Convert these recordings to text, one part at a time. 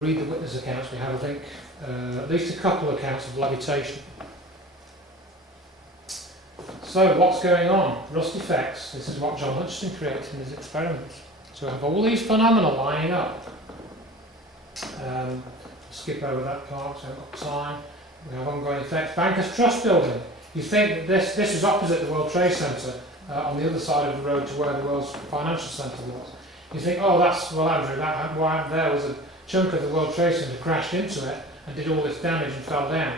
read the witness accounts, we have, I think, at least a couple of accounts of levitation. So, what's going on? Rust effects. This is what John Hutchison created in his experiments. So we have all these phenomena lining up. Skip over that part, so I've got time. We have ongoing effects. Bankers Trust Building. You think that this is opposite the World Trade Centre, on the other side of the road to where the world's financial centre was. You think, oh, that's, well, Andrew, what happened there was a chunk of the World Trade Centre crashed into it and did all this damage and fell down.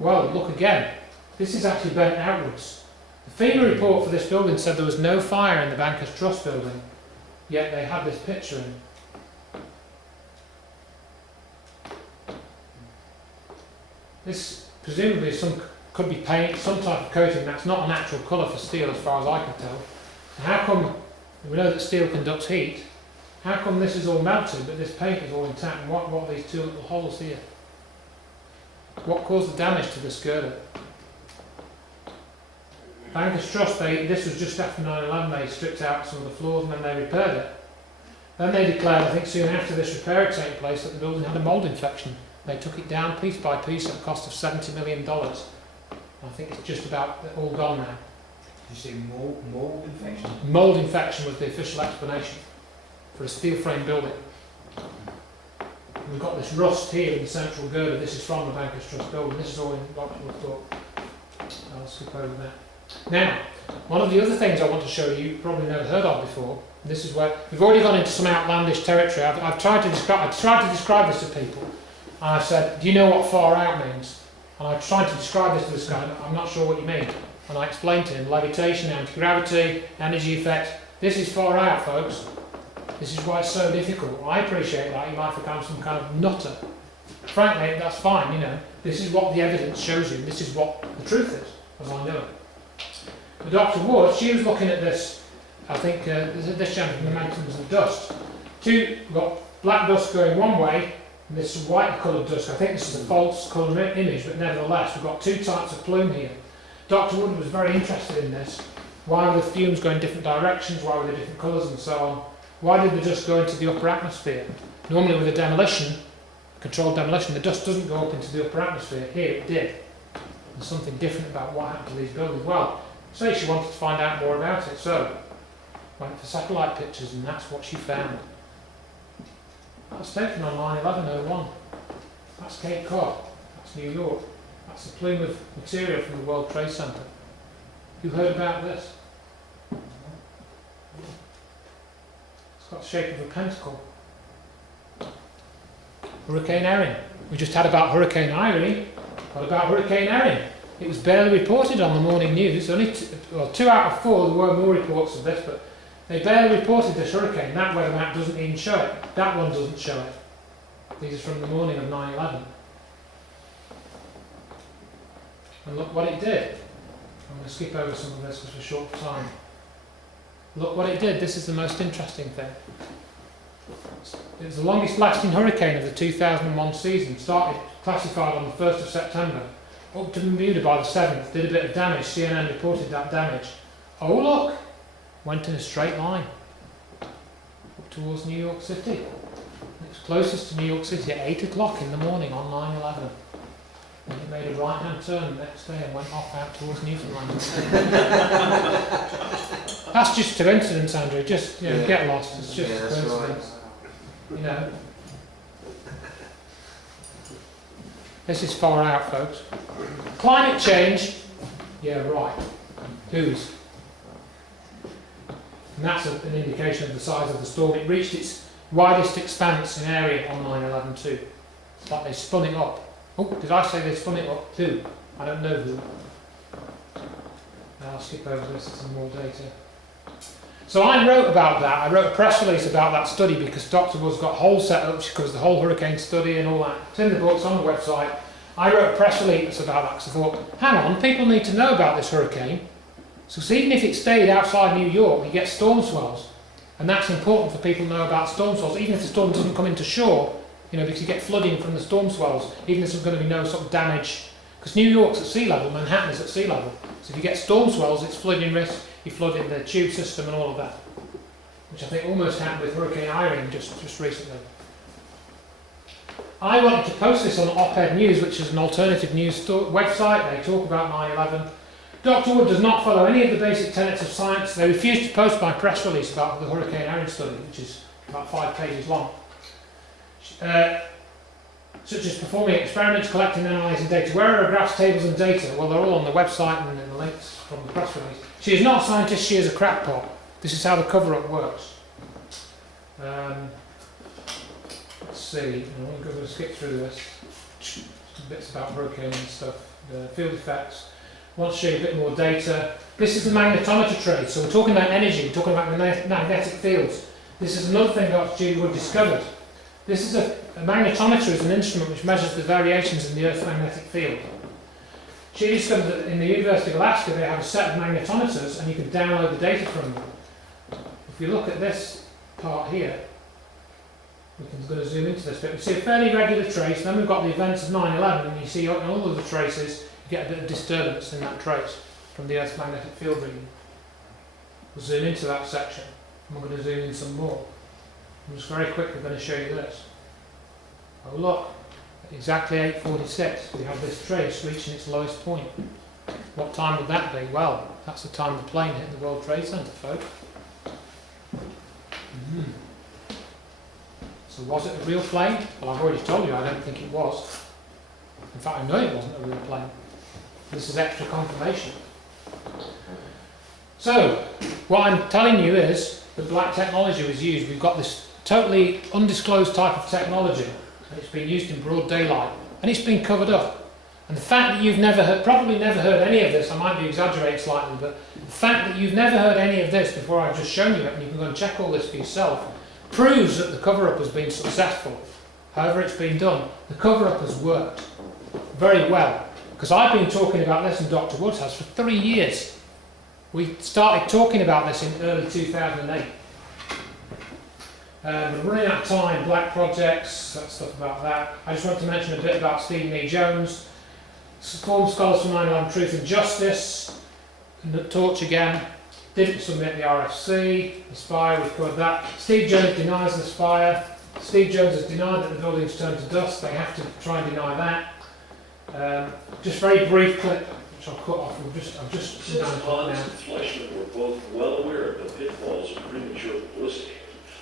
Well, look again. This is actually bent outwards. The FEMA report for this building said there was no fire in the Bankers Trust Building, yet they had this picture in. This presumably could be paint, some type of coating that's not a natural colour for steel as far as I can tell. And how come, we know that steel conducts heat, how come this is all melted but this paint is all intact? And what are these two little holes here? What caused the damage to this girder? Bankers Trust, this was just after 9/11, they stripped out some of the floors and then they repaired it. Then they declared, I think soon after this repair had taken place, that the building had a mould infection. They took it down piece by piece at a cost of $70 million. I think it's just about all gone now. Did you say mould infection? Mould infection was the official explanation for a steel frame building. We've got this rust here in the central girder. This is from the Bankers Trust building. This is all in Rockwood Thorpe. I'll skip over that. Now, one of the other things I want to show you, you've probably never heard of before, and this is where we've already gone into some outlandish territory. I've tried to describe this to people, and I said, do you know what far out means? And I tried to describe this to this guy, I'm not sure what you mean. And I explained to him, levitation, anti-gravity, energy effects. This is far out, folks. This is why it's so difficult. I appreciate that. You might think I'm some kind of nutter. Frankly, that's fine, you know. This is what the evidence shows you. This is what the truth is, as I know it. But Dr. Wood, she was looking at this, I think, this gentleman, the mountains of dust. We've got black dust going one way, and this white coloured dust. I think this is a false colour image, but nevertheless, we've got two types of plume here. Dr. Wood was very interested in this. Why were the fumes going different directions? Why were they different colours and so on? Why did the dust go into the upper atmosphere? Normally with a demolition, controlled demolition, the dust doesn't go up into the upper atmosphere. Here it did. There's something different about what happened to these buildings. Well, say she wanted to find out more about it, so went for satellite pictures and that's what she found. That was taken on 9/11/01. That's Cape Cod, that's New York. That's a plume of material from the World Trade Centre. Who heard about this? It's got the shape of a pentacle. Hurricane Erin. We just had about Hurricane Irene. What about Hurricane Erin? It was barely reported on the morning news. Only 2 out of 4, there were more reports of this, but they barely reported this hurricane. That weather map doesn't even show it. That one doesn't show it. These are from the morning of 9/11. And look what it did. I'm going to skip over some of this because we're short of time. Look what it did. This is the most interesting thing. It was the longest lasting hurricane of the 2001 season. Started classified on the 1st of September. Up to Bermuda by the 7th. Did a bit of damage. CNN reported that damage. Oh look! Went in a straight line. Up towards New York City. It was closest to New York City at 8 o'clock in the morning on 9/11. And it made a right-hand turn the next day and went off out towards Newfoundland. That's just coincidence, Andrew. Just get lost. It's just coincidence. Right. You know. This is far out, folks. Climate change. Yeah, right. Whose? And that's an indication of the size of the storm. It reached its widest expanse in area on 9/11 too. It's like they spun it up. Oh, did I say they spun it up? Who? I don't know who. I'll skip over this, there's some more data. So I wrote about that. I wrote a press release about that study because Dr. Wood's got a whole setup. She covers the whole hurricane study and all that. It's in the books on the website. I wrote a press release about that because I thought, hang on, people need to know about this hurricane. So even if it stayed outside New York, you get storm swells. And that's important for people to know about storm swells. Even if the storm doesn't come into shore, because you get flooding from the storm swells, even if there's going to be no sort of damage. Because New York's at sea level, Manhattan is at sea level. So if you get storm swells, it's flooding risk, you flood in the tube system and all of that. Which I think almost happened with Hurricane Irene just recently. I wanted to post this on Op-Ed News, which is an alternative news website. They talk about 9/11. Dr. Wood does not follow any of the basic tenets of science. They refused to post my press release about the Hurricane Erin study, which is about 5 pages long. Such as performing experiments, collecting and analysing data. Where are graphs, tables and data? Well, they're all on the website and in the links from the press release. She is not a scientist, she is a crackpot. This is how the cover-up works. Let's see, I'm going to skip through this. Bits about hurricane and stuff, the field effects. I want to show you a bit more data. This is the magnetometer trade, so we're talking about energy, we're talking about the magnetic fields. This is another thing Dr. Julie Wood discovered. This is a magnetometer is an instrument which measures the variations in the Earth's magnetic field. She discovered that in the University of Alaska they have a set of magnetometers and you can download the data from them. If you look at this part here, we can go to zoom into this bit. We see a fairly regular trace, then we've got the events of 9/11 and you see in all of the traces you get a bit of disturbance in that trace from the Earth's magnetic field reading. We'll zoom into that section and we're going to zoom in some more. I'm just very quickly going to show you this. Oh look, at exactly 8:46 we have this trace reaching its lowest point. What time would that be? Well, that's the time the plane hit the World Trade Center, folks. So was it a real plane? Well, I've already told you I don't think it was. In fact, I know it wasn't a real plane. This is extra confirmation. So, what I'm telling you is that black technology was used. We've got this totally undisclosed type of technology, and it's been used in broad daylight, and it's been covered up. And the fact that you've probably never heard any of this, I might be exaggerating slightly, but the fact that you've never heard any of this before I've just shown you it, and you can go and check all this for yourself, proves that the cover-up has been successful. However it's been done, the cover-up has worked very well. Because I've been talking about this and Dr. Woods has for 3 years. We started talking about this in early 2008. We're running out of time, black projects, that stuff about that. I just want to mention a bit about Stephen E. Jones, former scholars for 9/11 Truth and Justice, and the torch again. Didn't submit the RFC, the spire, we've covered that. Steve Jones denies the spire. Steve Jones has denied that the building's turned to dust. They have to try and deny that. Just very brief clip, which I'll cut off. I've just Since Hans and Fleischman were both well aware of the pitfalls of premature publicity,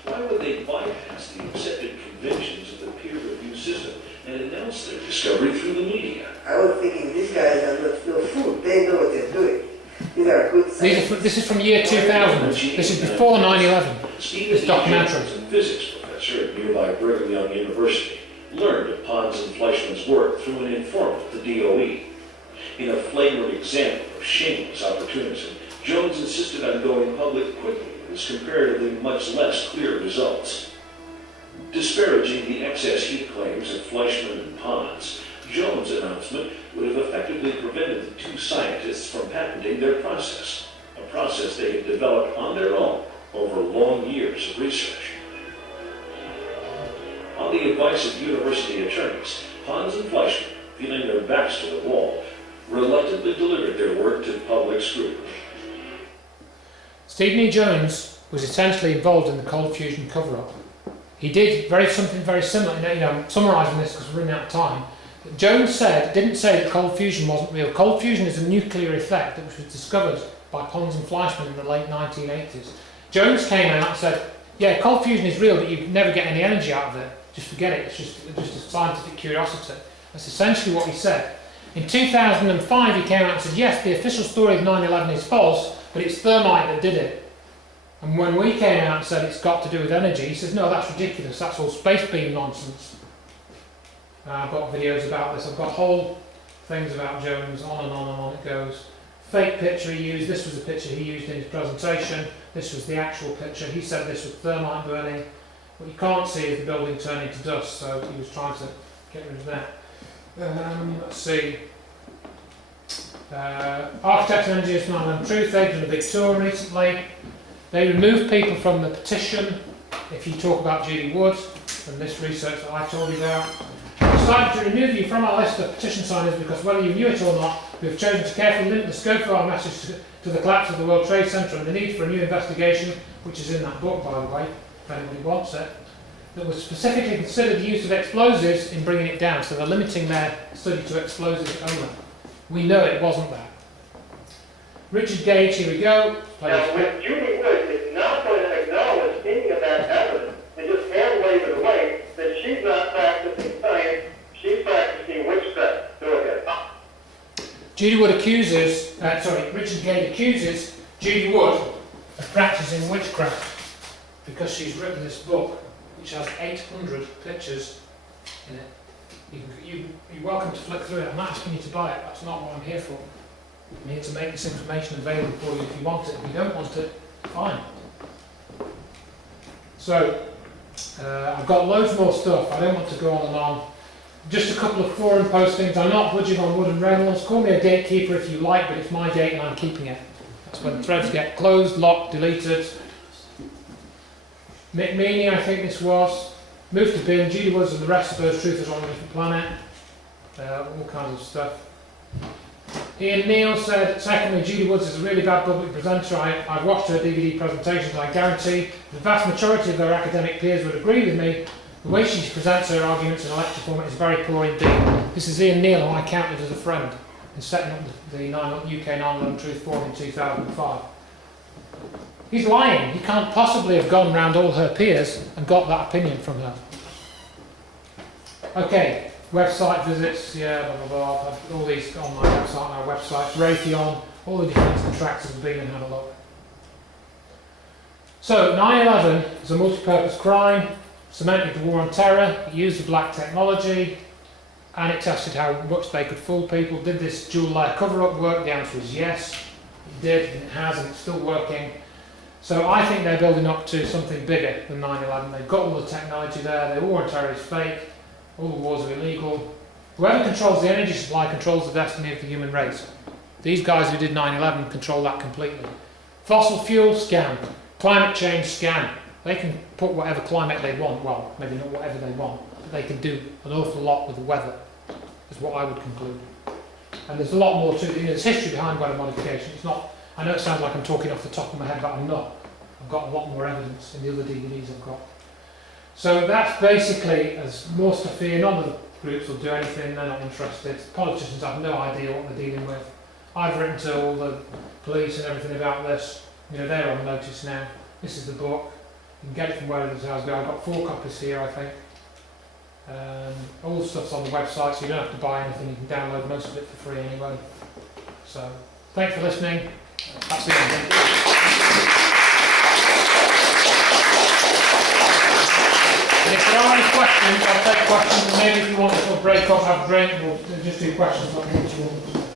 why would they bypass the accepted conventions of the peer review system and announce their discovery through the media? I was thinking these guys are not no fool. They know what they're doing. These are good scientists. This is from year 2000. This is before 9/11. This documentary. A physics professor at nearby Brigham Young University learned of Pons and Fleischman's work through an informant, the DOE. In a flagrant example of shameless opportunism, Jones insisted on going public quickly with his comparatively much less clear results. Disparaging the excess heat claims of Fleischman and Pons, Jones' announcement would have effectively prevented the two scientists from patenting their process, a process they had developed on their own over long years of research. On the advice of university attorneys, Pons and Fleischman, feeling their backs to the wall, reluctantly delivered their work to public scrutiny. Stephen E. Jones was essentially involved in the cold fusion cover-up. He did something very similar. I'm summarising this because we're running out of time. Jones didn't say that cold fusion wasn't real. Cold fusion is a nuclear effect that was discovered by Pons and Fleischman in the late 1980s. Jones came out and said, yeah, cold fusion is real, but you never get any energy out of it. Just forget it. It's just a scientific curiosity. That's essentially what he said. In 2005, he came out and said, yes, the official story of 9/11 is false, but it's thermite that did it. And when we came out and said it's got to do with energy, he says, no, that's ridiculous. That's all space beam nonsense. I've got videos about this. I've got whole things about Jones, on and on and on it goes. Fake picture he used. This was the picture he used in his presentation. This was the actual picture. He said this was thermite burning. What you can't see is the building turning to dust, so he was trying to get rid of that. Let's see. Architects and engineers from 9/11 Truth, they've done a big tour recently. They removed people from the petition. If you talk about Julie Wood and this research that I told you about, we decided to remove you from our list of petition signers because whether you knew it or not, we have chosen to carefully limit the scope of our message to the collapse of the World Trade Center and the need for a new investigation, which is in that book, by the way, if anybody wants it. that was specifically considered the use of explosives in bringing it down, so they're limiting their study to explosives only. We know it wasn't that. Richard Gage, here we go. Now, when Judy Wood is not going to acknowledge any of that evidence and just hand wave it away, then she's not practicing science, she's practicing witchcraft. Go ahead. Richard Gage accuses Judy Wood of practicing witchcraft because she's written this book which has 800 pictures in it. You're welcome to flick through it. I'm not asking you to buy it. That's not what I'm here for. I'm here to make this information available for you if you want it. If you don't want it, fine. So, I've got loads more stuff. I don't want to go on and on. Just a couple of forum postings. I'm not budging on Wood and Reynolds. Call me a gatekeeper if you like, but it's my gate and I'm keeping it. That's when threads get closed, locked, deleted. Mick Meaney, I think this was. Moved to bin. Judy Woods and the rest of those truthers on a different planet. All kinds of stuff. Ian Neal said, secondly, Judy Woods is a really bad public presenter. I've watched her DVD presentations. I guarantee the vast majority of her academic peers would agree with me. The way she presents her arguments in a lecture format is very poor indeed. This is Ian Neal, who I counted as a friend in setting up the UK 9/11 Truth Forum in 2005. He's lying. He can't possibly have gone round all her peers and got that opinion from her. Okay, website visits, yeah, blah, blah, blah. I've had all these on my website, our website, Raytheon, all the defence contractors have been and had a look. So, 9/11 is a multi-purpose crime, cemented the war on terror, it used the black technology, and it tested how much they could fool people. Did this dual layer cover-up work? The answer is yes, it did, and it has, and it's still working. So I think they're building up to something bigger than 9/11. They've got all the technology there, the war on terror is fake, all the wars are illegal. Whoever controls the energy supply controls the destiny of the human race. These guys who did 9/11 control that completely. Fossil fuel, scam. Climate change, scam. They can put whatever climate they want, well, maybe not whatever they want, but they can do an awful lot with the weather, is what I would conclude. And there's a lot more to it. There's history behind weather modification. It's not, I know it sounds like I'm talking off the top of my head, but I'm not. I've got a lot more evidence in the other DVDs I've got. So that's basically, as more stuff here, none of the groups will do anything, they're not interested. Politicians have no idea what they're dealing with. I've written to all the police and everything about this. You know, they're on notice now. This is the book. You can get it from wherever the sales go. I've got 4 copies here, I think. All the stuff's on the website, so you don't have to buy anything. You can download most of it for free anyway. So, thanks for listening. That's the end. And if there are any questions, I'll take questions. And maybe if you want to break off, have a drink, we'll just do questions like what you want.